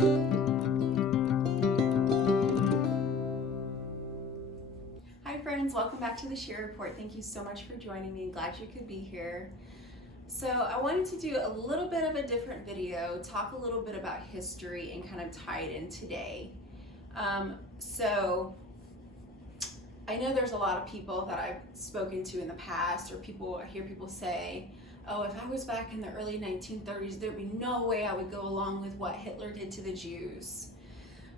Hi friends, welcome back to the Share Report. Thank you so much for joining me. Glad you could be here. So I wanted to do a little bit of a different video, talk a little bit about history and kind of tie it in today. So I know there's a lot of people that I've spoken to in the past, or I hear people say, oh, if I was back in the early 1930s, there'd be no way I would go along with what Hitler did to the Jews.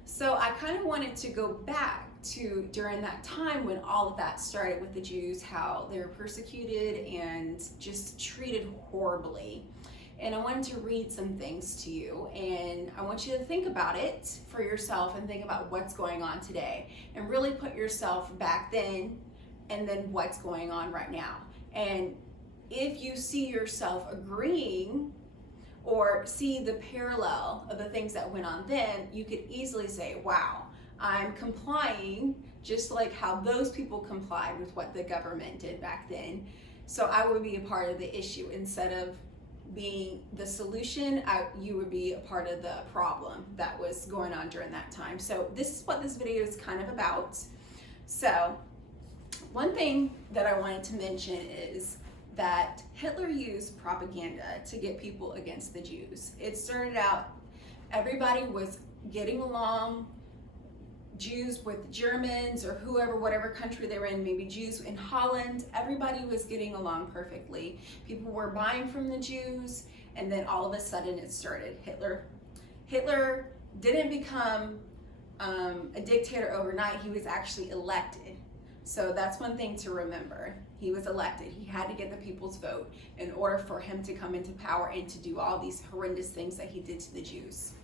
So I kind of wanted to go back to during that time when all of that started with the Jews, how they were persecuted and just treated horribly. And I wanted to read some things to you, and I want you to think about it for yourself and think about what's going on today and really put yourself back then and then what's going on right now. And if you see yourself agreeing or see the parallel of the things that went on then, you could easily say, wow, I'm complying just like how those people complied with what the government did back then. So I would be a part of the issue instead of being the solution. You would be a part of the problem that was going on during that time. So this is what this video is kind of about. So one thing that I wanted to mention is that Hitler used propaganda to get people against the Jews. It started out, everybody was getting along, Jews with Germans or whoever, whatever country they were in, maybe Jews in Holland, everybody was getting along perfectly. People were buying from the Jews, and then all of a sudden it started. Hitler didn't become a dictator overnight. He was actually elected. So that's one thing to remember. He was elected. He had to get the people's vote in order for him to come into power and to do all these horrendous things that he did to the Jews.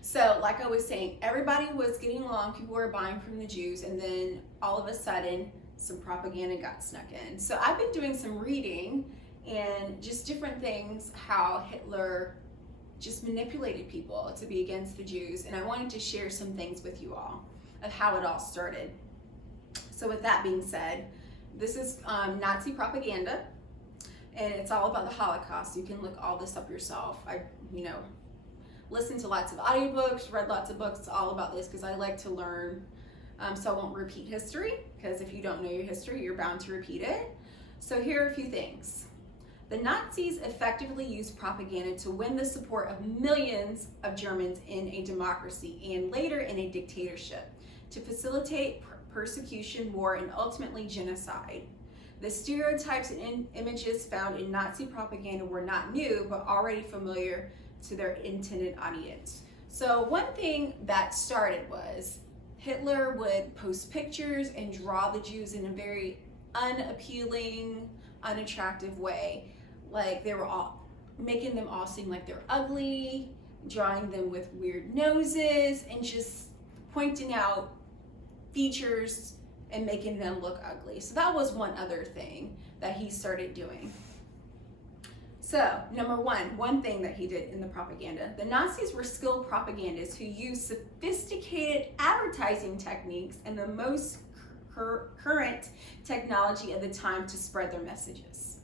So like I was saying, everybody was getting along, people were buying from the Jews, and then all of a sudden some propaganda got snuck in. So I've been doing some reading and just different things, how Hitler just manipulated people to be against the Jews, and I wanted to share some things with you all of how it all started. So with that being said, this is Nazi propaganda, and it's all about the Holocaust. You can look all this up yourself. I listened to lots of audiobooks, read lots of books all about this because I like to learn, so I won't repeat history, because if you don't know your history, you're bound to repeat it. So here are a few things. The Nazis effectively used propaganda to win the support of millions of Germans in a democracy and later in a dictatorship, to facilitate persecution, war, and ultimately genocide. The stereotypes and images found in Nazi propaganda were not new, but already familiar to their intended audience. So one thing that started was Hitler would post pictures and draw the Jews in a very unappealing, unattractive way. Like they were all making them all seem like they're ugly, drawing them with weird noses, and just pointing out features and making them look ugly. So that was one other thing that he started doing. So number one thing that he did in the propaganda, the Nazis were skilled propagandists who used sophisticated advertising techniques and the most current technology of the time to spread their messages.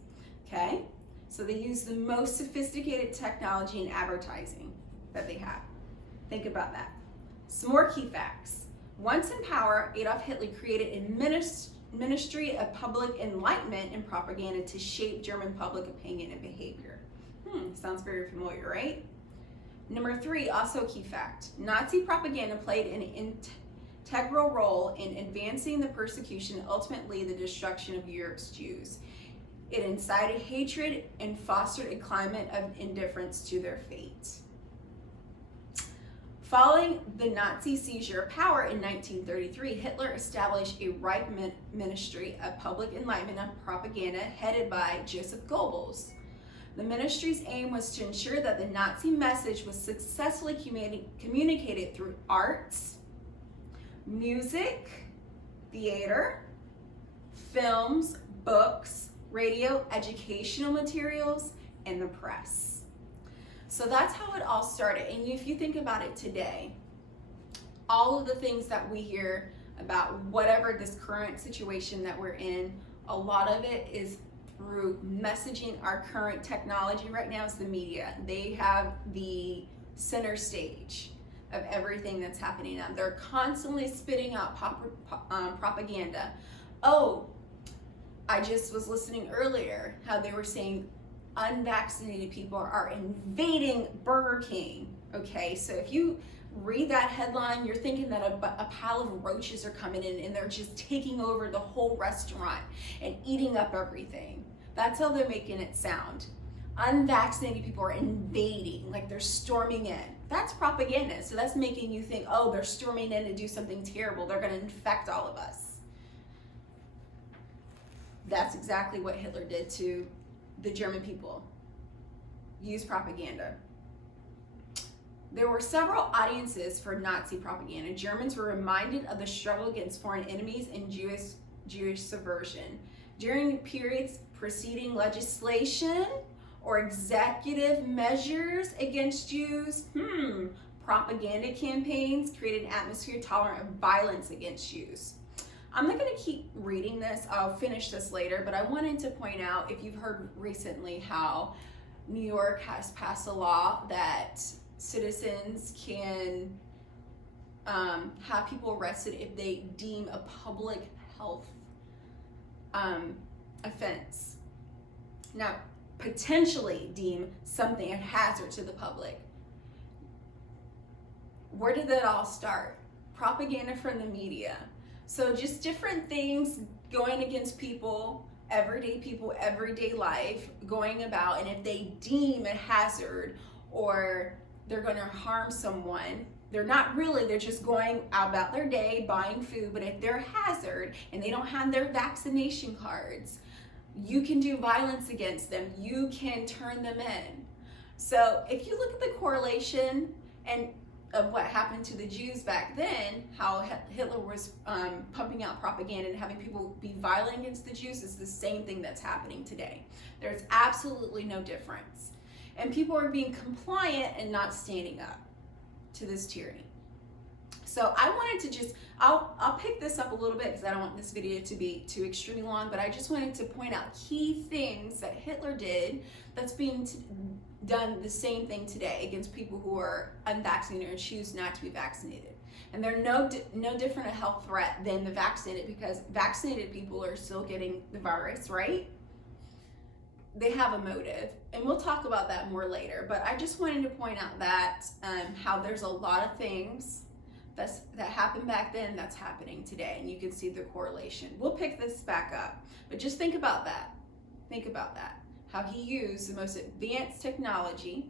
Okay, so they used the most sophisticated technology in advertising that they had. Think about that. Some more key facts. Once in power, Adolf Hitler created a ministry of public enlightenment and propaganda to shape German public opinion and behavior. Sounds very familiar, right? Number 3, also a key fact. Nazi propaganda played an integral role in advancing the persecution and ultimately the destruction of Europe's Jews. It incited hatred and fostered a climate of indifference to their fate. Following the Nazi seizure of power in 1933, Hitler established a Reich Ministry of Public Enlightenment and Propaganda headed by Joseph Goebbels. The ministry's aim was to ensure that the Nazi message was successfully communicated through arts, music, theater, films, books, radio, educational materials, and the press. So that's how it all started. And if you think about it today, all of the things that we hear about whatever this current situation that we're in, a lot of it is through messaging. Our current technology right now is the media. They have the center stage of everything that's happening now. They're constantly spitting out propaganda. Oh, I just was listening earlier how they were saying unvaccinated people are invading Burger King. Okay, so if you read that headline, you're thinking that a pile of roaches are coming in and they're just taking over the whole restaurant and eating up everything. That's how they're making it sound. Unvaccinated people are invading, like they're storming in. That's propaganda. So that's making you think, oh, they're storming in to do something terrible. They're going to infect all of us. That's exactly what Hitler did to the German people. Use propaganda. There were several audiences for Nazi propaganda. Germans were reminded of the struggle against foreign enemies and Jewish subversion. During periods preceding legislation or executive measures against Jews, propaganda campaigns created an atmosphere tolerant of violence against Jews. I'm not going to keep reading this. I'll finish this later, but I wanted to point out, if you've heard recently how New York has passed a law that citizens can have people arrested if they deem a public health offense. Now, potentially deem something a hazard to the public. Where did that all start? Propaganda from the media. So just different things going against people, everyday life, going about, and if they deem a hazard or they're going to harm someone, they're not really, they're just going about their day buying food, but if they're a hazard and they don't have their vaccination cards, you can do violence against them. You can turn them in. So if you look at the correlation and of what happened to the Jews back then, how Hitler was pumping out propaganda and having people be violent against the Jews, is the same thing that's happening today. There's absolutely no difference. And people are being compliant and not standing up to this tyranny. So I wanted to just, I'll pick this up a little bit because I don't want this video to be too extremely long, but I just wanted to point out key things that Hitler did that's being done the same thing today against people who are unvaccinated or choose not to be vaccinated. And they're no different a health threat than the vaccinated, because vaccinated people are still getting the virus, right? They have a motive, and we'll talk about that more later. But I just wanted to point out that how there's a lot of things that happened back then that's happening today, and you can see the correlation. We'll pick this back up, but just think about that. Think about that. How he used the most advanced technology.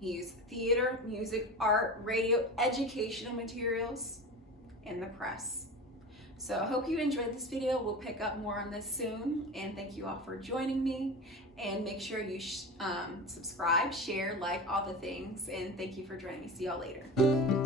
He used theater, music, art, radio, educational materials, and the press. So I hope you enjoyed this video. We'll pick up more on this soon, and thank you all for joining me. And make sure you subscribe, share, like, all the things, and thank you for joining me. See y'all later.